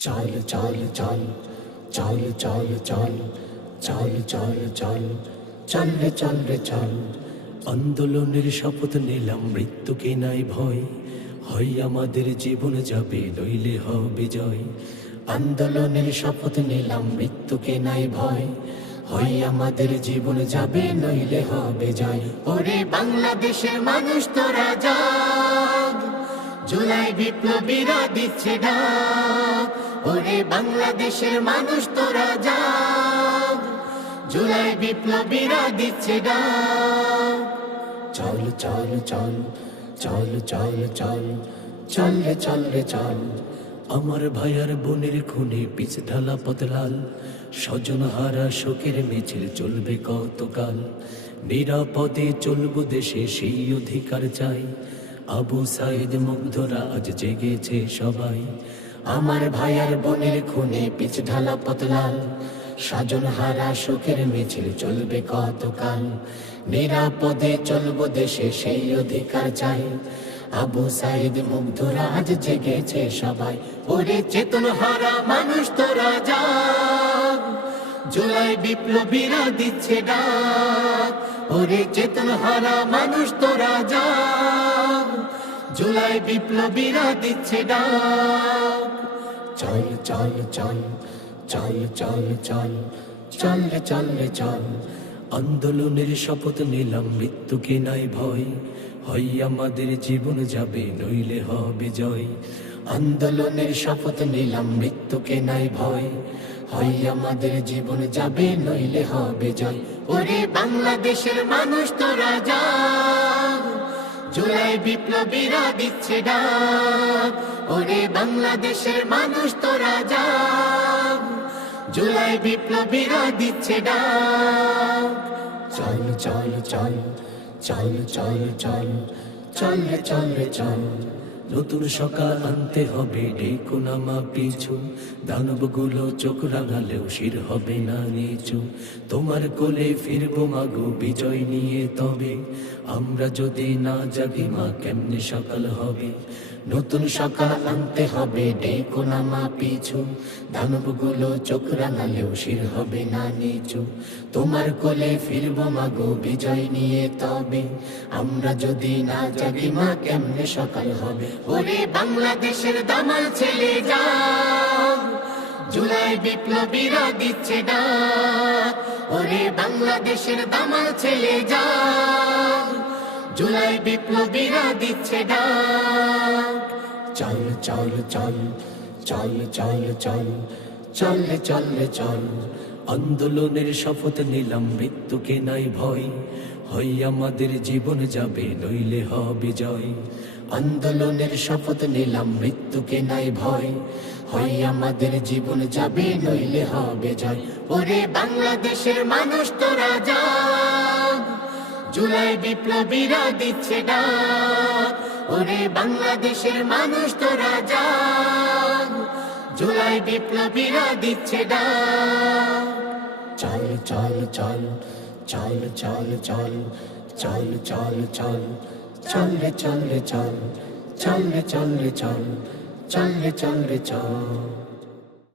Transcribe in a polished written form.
চল চল চল চল চল চল চল চল চল চল রে চল রে চল। আন্দোলনের শপথ নিলাম, মৃত্যুকে নাই ভয়, হয় আমাদের জীবন যাবে নইলে হবে জয়। আন্দোলনের শপথ নিলাম, মৃত্যুকে নাই ভয়, হয় আমাদের জীবন যাবে নইলে হবে জয়। ওরে বাংলাদেশের মানুষ তোরা জাগ, জুলাই বিপ্লবীরা দিচ্ছে ডাক। ওরে বাংলাদেশের মানুষ তোরা জাগ, জুলাই বিপ্লবীরা দিচ্ছে ডাক। চল চল চল চল চল চল চল রে চল রে চল। আমার ভাইয়ার বোনের খুনে পিছ ঢালা পথলাল, স্বজন হারা শোকের মিছিল চলবে কতকাল। নিরাপদে চলবো দেশে সেই অধিকার চাই, আবু সাইদ মুগ্ধরা আজ জেগেছে সবাই। আমার ভাইয়ার বোনের খুনে পিছ ঢালা পথলাল, স্বজন হারা শোকের মিছিল চলবে কতকাল। নিরাপদে চলবো দেশে সেই অধিকার চাই, আবু সাইদ মুগ্ধরা আজ জেগেছে সবাই। ওরে চেতন হারা মানুষ তোরা জাগ, জুলাই বিপ্লবীরা দিচ্ছে ডাক। ওরে চেতন হারা মানুষ তোরা জাগ, জুলাই বিপ্লবীরা দিচ্ছে ডাক। চল চল চল চল চল চল চল রে চল রে চল। আন্দোলনের শপথ নিলাম, মৃত্যুকে নাই ভয়, হয় আমাদের জীবন যাবে নইলে হবে জয়। আন্দোলনের শপথ নিলাম, মৃত্যুকে নাই ভয়, হয় আমাদের জীবন যাবে নইলে হবে জয়। ওরে বাংলাদেশের মানুষ তোরা জাগ, জুলাই বিপ্লবীরা দিচ্ছে ডাক। ওরে বাংলাদেশের মানুষ তোরা জাগ, জুলাই বিপ্লবীরা দিচ্ছে ডাক। চল চল চল চল চল চল চল রে চল রে চল। নতুন সকাল আনতে হবে ডেকো নামা পিছু, দানবগুলো চোখ রাঙালেও শির হবে না নিচু। তোমার কোলে ফিরবো মাগো বিজয় নিয়ে, তবে আমরা যদি না জাগি মা কেমনে সকাল হবে। নতুন সকাল আনতে হবে ডেকো নামা পিছু, দানবগুলো চোখ রাঙালেও শির হবে না নিচু। তোমার কোলে ফিরবো মাগো বিজয় নিয়ে, তবে আমরা যদি না জাগি মা কেমনে সকাল হবে। ওরে বাংলাদেশের দামাল ছেলে জাগ, জুলাই বিপ্লবীরা দিচ্ছে ডাক। ওরে বাংলাদেশের দামাল ছেলে জাগ, জুলাই বিপ্লবীরা দিচ্ছে ডাক। চল চল চল চল চল চল চল রে চল রে চল। আন্দোলনের শপথ নিলাম, মৃত্যুকে নাই ভয়, হয় আমাদের জীবন যাবে নইলে হবে জয়। আন্দোলনের শপথ নিলাম, মৃত্যুকে নাই ভয়, হয় আমাদের জীবন যাবে নইলে হবে জয়। ওরে বাংলাদেশের মানুষ তোরা জাগ, জুলাই বিপ্লবীরা দিচ্ছে ডাক। ওরে বাংলাদেশের মানুষ তোরা জাগ, জুলাই বিপ্লবীরা দিচ্ছে ডাক। চল চল চল চল চল চল চল চল চল চল রে চল রে চল। চল রে চল রে চল চল রে চল রে চল।